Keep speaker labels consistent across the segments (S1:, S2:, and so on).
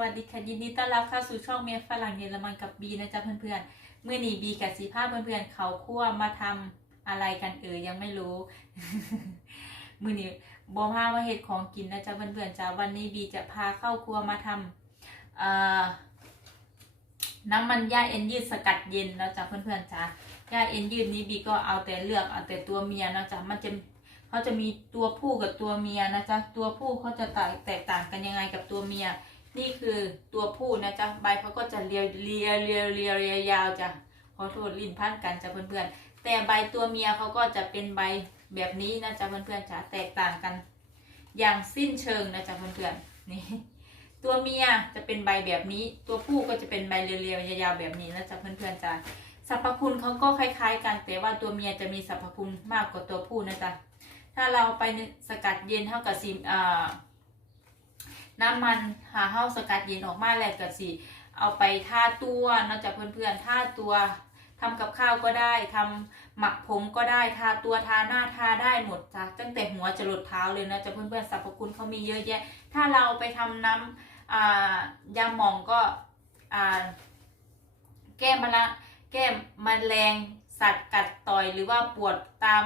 S1: วัสดีค่ะยินดีต้อนรับเข้าสู่ช่องเมียฝรั่งเยอรมันกับบีนะจ๊ะเพื่อนๆเมื่อนี้บีกับสีภาพเพื่อนๆเขาคั่วมาทำอะไรกันเอ่ยยังไม่รู้มื่อนี้บอพามาเห็ดของกินนะจ๊ะเพื่อนๆจ้าวันนี้บีจะพาเข้าครัวมาทำเอ่อน้ำมันย่าเอ็นยืดสกัดเย็นนะจ๊ะเพื่อนๆจ้าย่าเอ็นยืดนี้บีก็เอาแต่เลือกเอาแต่ตัวเมียนะจ๊ะมันจะเขาจะมีตัวผู้กับตัวเมียนะจ๊ะตัวผู้เขาจะแตกต่างกันยังไงกับตัวเมีย นี่คือตัวผู้นะจ๊ะใบเขาก็จะเรียวเรียวเรียวเรียวเรียวยาวจ้ะขอโทษลิ้นพันกันจ้ะเพื่อนๆ แต่ใบตัวเมียเขาก็จะเป็นใบแบบนี้นะจ๊ะเพื่อนๆจ้ะแตกต่างกัน อย่างสิ้นเชิงนะจ๊ะเพื่อนๆนี่ตัวเมียจะเป็นใบแบบนี้ ตัวผู้ก็จะเป็นใบเรียวๆยาวๆแบบนี้นะจ๊ะเพื่อนๆจ้ะสรรพคุณเขาก็คล้ายๆ กันแต่ว่าตัวเมียจะมีสรรพคุณมากกว่าตัวผู้นะจ๊ะถ้าเราไปสกัดเย็นเท่ากับสิอ่า น้ำมันหาเห้าสกัดเย็นออกมาแล้วก็สิ เอาไปท่าตัวนอกจากเพื่อนๆท่าตัวทำกับข้าวก็ได้ทำหมักผมก็ได้ทาตัวทาหน้าทาได้หมดจ้ะตั้งแต่หัวจรดเท้าเลยนะจะเพื่อนๆสรรพคุณเขามีเยอะแยะ ถ้าเราไปทำน้ำยาหมองก็แก้มะละแก้มแมลงสัตว์กัดต่อยหรือว่าปวดตาม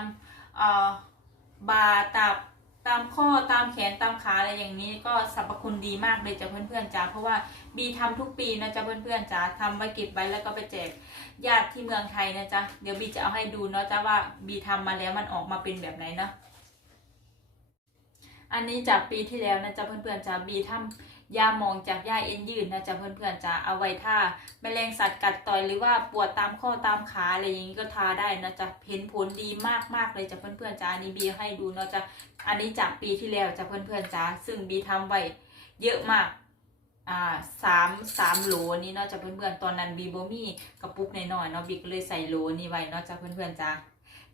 S1: บาตับ ตามข้อตามแขนตามขาอะไรอย่างนี้ก็สรรพคุณดีมากเลยจ้ะเพื่อนๆจ้าเพราะว่าบีทำทุกปีนะจ๊ะเพื่อนๆจ้าทำไว้เก็บไว้แล้วก็ไปแจกญาติที่เมืองไทยนะจ๊ะเดี๋ยวบีจะเอาให้ดูเนาะจ้าว่าบีทำมาแล้วมันออกมาเป็นแบบไหนเนาะอันนี้จากปีที่แล้วนะจ๊ะเพื่อนๆจ้าบีทำ ยาหมองจากยาเอ็นยืดนะจ๊ะเพื่อนๆจ้าเอาไว้ท่าแมลงสัตว์กัดต่อยหรือว่าปวดตามข้อตามขาอะไรอย่างนี้ก็ทาได้นะจ๊ะเห็นผลดีมากๆเลยจ้ะเพื่อนๆจ้าอันนี้บีให้ดูเนาะจ้ะอันนี้จากปีที่แล้วจ้ะเพื่อนๆจ้าซึ่งบีทำไว้เยอะมากอ่าสามสามโหลนี้เนาะจ้ะเพื่อนๆตอนนั้นบีโบมี่กระปุกน้อยเนาะบีก็เลยใส่โหลนี้ไว้เนาะจ้ะเพื่อนๆจ้า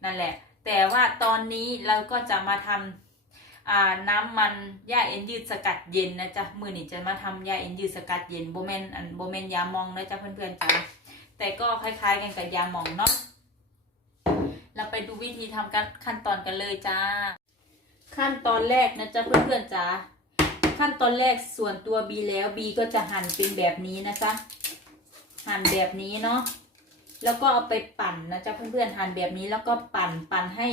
S1: นั่นแหละ แต่ว่าตอนนี้เราก็จะมาทำอ่า น้ำมันหญ้าเอ็นยืดสกัดเย็นนะจ๊ะมือนี้จะมาทำหญ้าเอ็นยืดสกัดเย็นโบแมนอันโบแมนยามองนะจ๊ะเพื่อนๆจ้าแต่ก็คล้ายๆกันกับยามองเนาะเราไปดูวิธีทำกันขั้นตอนกันเลยจ้า ขั้นตอนแรกนะจ๊ะเพื่อนๆจ๋าขั้นตอนแรกส่วนตัวบีแล้วบีก็จะหั่นเป็นแบบนี้นะจ๊ะหั่นแบบนี้เนาะแล้วก็เอาไปปั่นนะจ๊ะเพื่อนๆหั่นแบบนี้แล้วก็ปั่นปั่นให้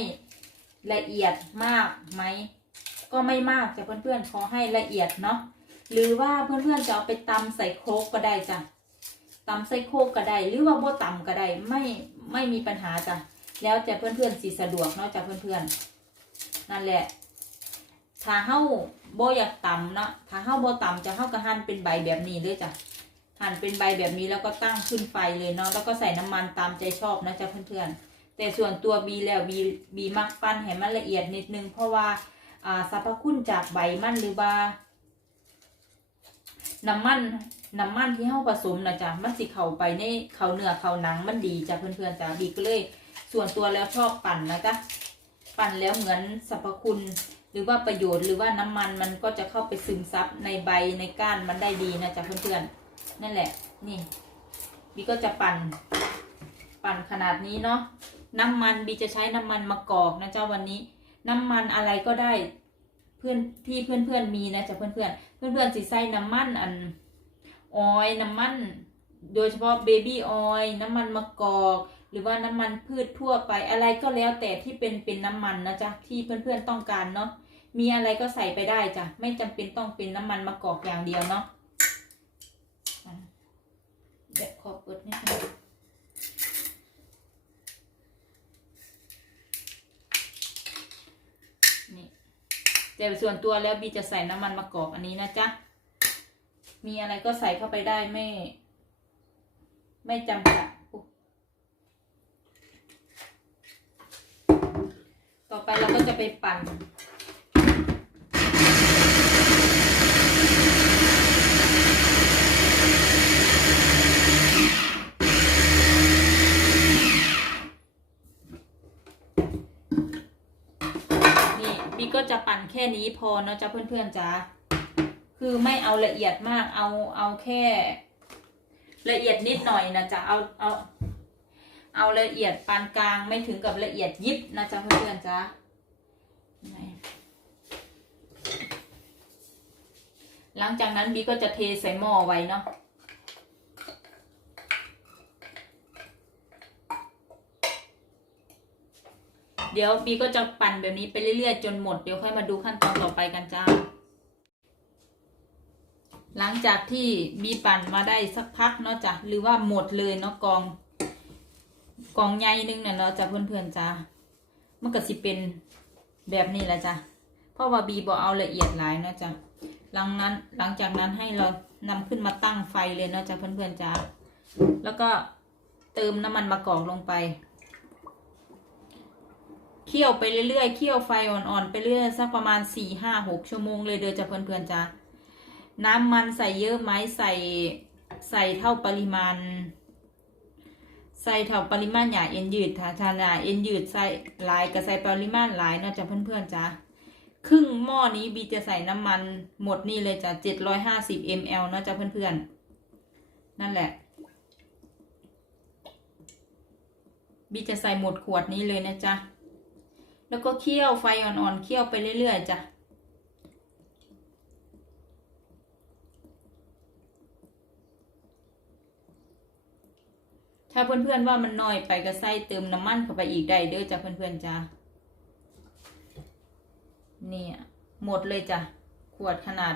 S1: ละเอียดมากไหม ก็ไม่มากจ้ะเพื่อนๆขอให้ละเอียดเนาะหรือว่าเพื่อนๆจะเอาไปตำใส่โครกก็ได้จ้ะตำใส่โครกก็ได้หรือว่าโบตำก็ได้ไม่ไม่มีปัญหาจ้ะแล้วแต่เพื่อนๆสิสะดวกเนาะจ้ะเพื่อนๆนั่นแหละถ้าเฮาโบอยากตำเนาะถ้าเฮาโบตำจะเฮากระหั่นเป็นใบแบบนี้เลยจ้ะหั่นเป็นใบแบบนี้แล้วก็ตั้งขึ้นไฟเลยเนาะแล้วก็ใส่น้ำมันตามใจชอบนะจ๊ะเพื่อนๆแต่ส่วนตัวบีแล้วบีบีมักปั้นให้มันละเอียดนิดนึงเพราะว่า สรรพคุณจากใบมันหรือว่าน้ำมันน้ำมันที่เฮาผสมนะจ๊ะมันสิเข้าไปในเข้าเนื้อเข้าหนังมันดีจ้ะเพื่อนๆจ้ะบีก็เลย ส่วนตัวแล้วชอบปั่นนะจ๊ะปั่นแล้วเหมือนสรรพคุณ หรือว่าประโยชน์หรือว่าน้ำมันมันก็จะเข้าไปซึมซับในใบในก้านมันได้ดีนะจ๊ะเพื่อนๆนั่นแหละ นี่บีก็จะปั่น ปั่นขนาดนี้เนาะน้ำมันบีจะใช้น้ำมันมะกอกนะเจ้าวันนี้ น้ำมันอะไรก็ได้ เพื่อนที่เพื่อนเพื่อนมีนะจ๊ะเพื่อนเพื่อนเพื่อนเพื่อนสิใส่น้ำมันอันออยน้ำมัน โดยเฉพาะเบบี้ออยน้ำมันมะกอกหรือว่าน้ำมันพืชทั่วไปอะไรก็แล้วแต่ที่เป็นเป็นน้ำมันนะจ๊ะที่เพื่อนๆต้องการเนาะมีอะไรก็ใส่ไปได้จ้ะไม่จำเป็นต้องเป็นน้ำมันมะกอกอย่างเดียวเนาะอะเดี๋ยวขอเปิดนิดนึง แต่ส่วนตัวแล้วบีจะใส่น้ำมันมะกอกอันนี้นะจ๊ะ มีอะไรก็ใส่เข้าไปได้ไม่ ไม่จำกัดต่อไปเราก็จะไปปั่น นี่บีก็ จะปั่นแค่นี้พอเนาะจ้ะเพื่อนๆจ้าคือไม่เอาละเอียดมากเอาเอาแค่ ละเอียดนิดหน่อยนะจ๊ะเอาเอาเอาละเอียดปานกลางไม่ถึงกับละเอียดยิบนะจ๊ะเพื่อนๆจ้าหลังจากนั้นบีก็จะเทใส่หม้อไว้เนาะ เดี๋ยวบีก็จะปั่นแบบนี้ไปเรื่อยๆ จนหมด เดี๋ยวค่อยมาดูขั้นตอนต่อไปกันจ้า หลังจากที่บีปั่นมาได้สักพักเนาะจ้ะหรือว่าหมดเลยเนาะกอง กองใหญ่หนึงเนี่ยเนาะจ้ะเพื่อนๆจ้ามันก็สิเป็นแบบนี้แหละจ้ะเพราะว่าบีบอเอาละเอียดหลายเนาะจ้ะหลังนั้นหลังจากนั้นให้เรานำขึ้นมาตั้งไฟเลยเนาะจ้ะเพื่อนๆจ้าแล้วก็เติมน้ำมันมะกอกลงไป เคี่ยวไปเรื่อยๆเคี่ยวไฟอ่อนๆไปเรื่อยสักประมาณสี่ห้าหกชั่วโมงเลยเด้อจ้ะเพื่อนๆจ้าน้ำมันใส่เยอะไหมใส่ใส่เท่าปริมาณ ใส่เท่าปริมาณหยาเอ็นยืดถ้าชาหยาเอ็นยืดใส่หลายก็ใส่ปริมาณหลายเนาะจ้ะเพื่อนๆจ้าครึ่งหม้อนี้บีจะใส่น้ำมันหมดนี่เลยจ้ะเจ็ดร้อยห้าสิบมลนาะจ้ะเพื่อนๆ นั่นแหละบีจะใส่หมดขวดนี้เลยนะจ๊ะ แล้วก็เคี่ยวไฟอ่อนๆเคี่ยวไปเรื่อยๆจ้ะถ้าเพื่อนๆว่ามันน้อยไปก็ใส่เติมน้ำมันเข้าไปอีกได้เด้อจ้ะเพื่อนๆจ้ะเนี่ยหมดเลยจ้ะขวดขนาด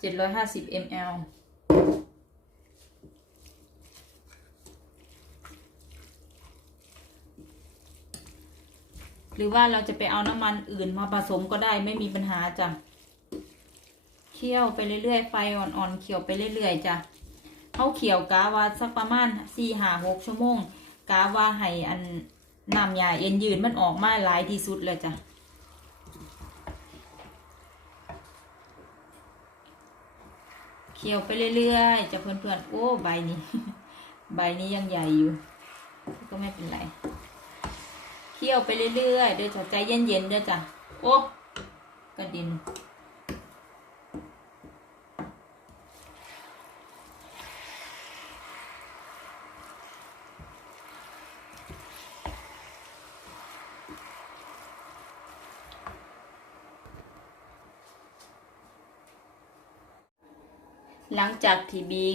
S1: 750 ml หรือว่าเราจะไปเอาน้ำมันอื่นมาผสมก็ได้ไม่มีปัญหาจ้ะเคี่ยวไปเรื่อยๆไฟอ่อนๆเคี่ยวไปเรื่อยๆจ้ะเขาเคี่ยวกาว่าสักประมาณสี่หาหกชั่วโมงกาว่าให้อันน้ำยาเอ็นยืนมันออกมาหลายที่สุดเลยจ้ะเคี่ยวไปเรื่อยๆจะเพื่อนๆโอ้ใบนี้ ใบนี้ยังใหญ่อยู่ ก็ไม่เป็นไร เคี่ยวไปเรื่อยๆเดี๋ยวจะใจเย็นๆเด้อจ้ะโอ้กระดินหลังจากที่บี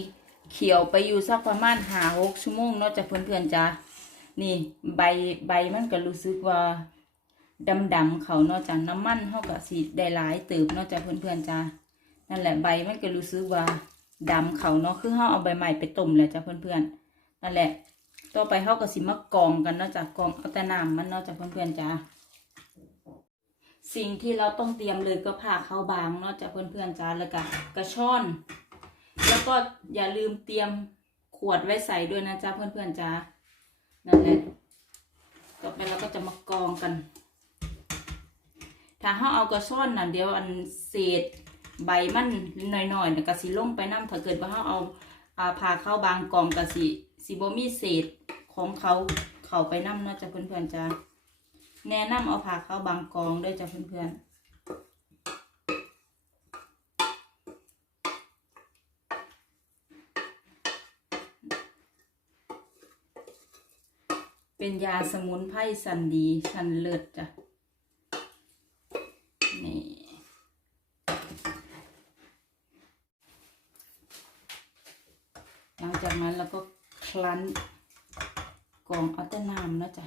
S1: เขียวไปอยู่สักประมาณหาหกชั่วโมงเนาะจ้ะเพื่อนๆจ้ะ นี่ใบใบมันก็รู้สึกว่าดำๆเขาเนาะจ้ะน้ำมันเท่ากับสีได้หลายเติบเนาะจ้ะเพื่อนๆจ้ะนั่นแหละใบมันก็รู้สึกว่าดำเขาเนาะคือเขาเอาใบใหม่ไปต้มแหละจ้ะเพื่อนๆนั่นแหละ ต่อไปเขาก็สิมากองกันเนาะจ้ะกองเอาแต่น้ำมันเนาะจ้ะเพื่อนๆจ้ะสิ่งที่เราต้องเตรียมเลยก็ผ่าข้าวบางเนาะจ้ะเพื่อนๆจ้ะแล้วก็กระชอน แล้วก็อย่าลืมเตรียมขวดไว้ใส่ด้วยนะจ๊ะเพื่อนๆจ้า นั่นแหละต่อไปเราก็จะมากองกัน ถ้าเราเอากระช่อนน่ะเดี๋ยวอันเศษใบมันหน่อยๆน่ะกะสิลงไปน้ำถ้าเกิดว่าเราเอาอาพาเข้าบางกองกะสิสิบ่มีเศษของเขาเข้าไปน้ำเนาะจ้ะเพื่อนๆจ้าแนะนำเอาพาเข้าบางกองด้วยจ้ะเพื่อนๆ เป็นยาสมุนไพรสันดีชันเลิศจ้ะ นี่ หลังจากนั้นเราก็คลั้นกรองเอาแต่น้ำนะจ๊ะ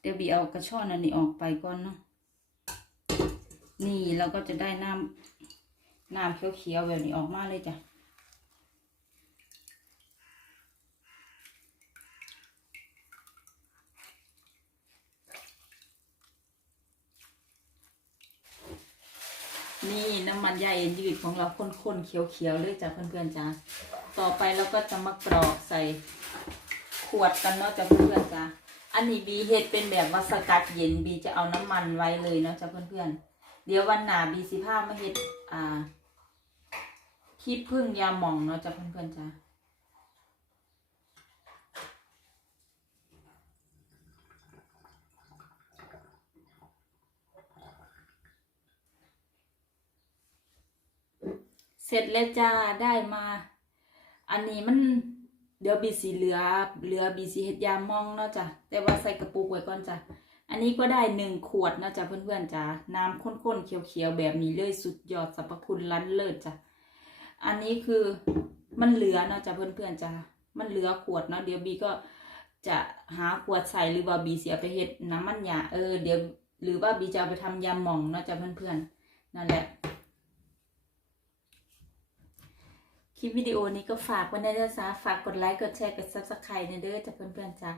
S1: เดี๋ยวบีเอากระช่อนอันนี้ออกไปก่อนเนาะ นี่เราก็จะได้น้ำ น้ำเขียวๆแบบนี้ออกมาเลยจ้ะนี่น้ำมันใหญ่เอ็นยืดของเราข้นๆเขียวๆเลยจ้ะเพื่อนๆจ้ะต่อไปเราก็จะมากรอกใส่ขวดกันเนาะจ้ะเพื่อนๆจ้ะอันนี้บีเฮ็ดเป็นแบบว่าสกัดเย็นบีจะเอาน้ำมันไว้เลยเนาะจ้ะเพื่อนๆเดี๋ยววันหน้าบีสิพามาเฮ็ดอ่า ขี้พึ่งยาหม่องเนาะจ้ะเพื่อนๆจ้ะ
S2: เสร็จแล้วจ้าได้มา อันนี้มันเดี๋ยวบีสีเหลือเหลือบีสีเห็ดยามองเนาะจ้ะแต่ว่าใส่กระปุกไว้ก่อนจ้ะอันนี้ก็ได้หนึ่งขวดเนาะจ้ะเพื่อนๆจ้ะน้ำข้นๆเขียวๆแบบนี้เลยสุดยอดสรรพคุณล้ำเลิศจ้ะ อันนี้คือมันเหลือเนาะจ้ะเพื่อนๆจ้ะมันเหลือขวดเนาะเดี๋ยวบีก็จะหาขวดใส่หรือว่าบีเสียไปเฮ็ดน้ำมันยาเออเดี๋ยวหรือว่าบีจะเอาไปทำยาหม่องเนาะจ้ะเพื่อนๆนั่นแหละคลิปวิดีโอนี้ก็ฝากไว้ในเด้อจ้าฝากกดไลค์ กดแชร์ กด subscribe ในเด้อจ้ะเพื่อนๆจ้า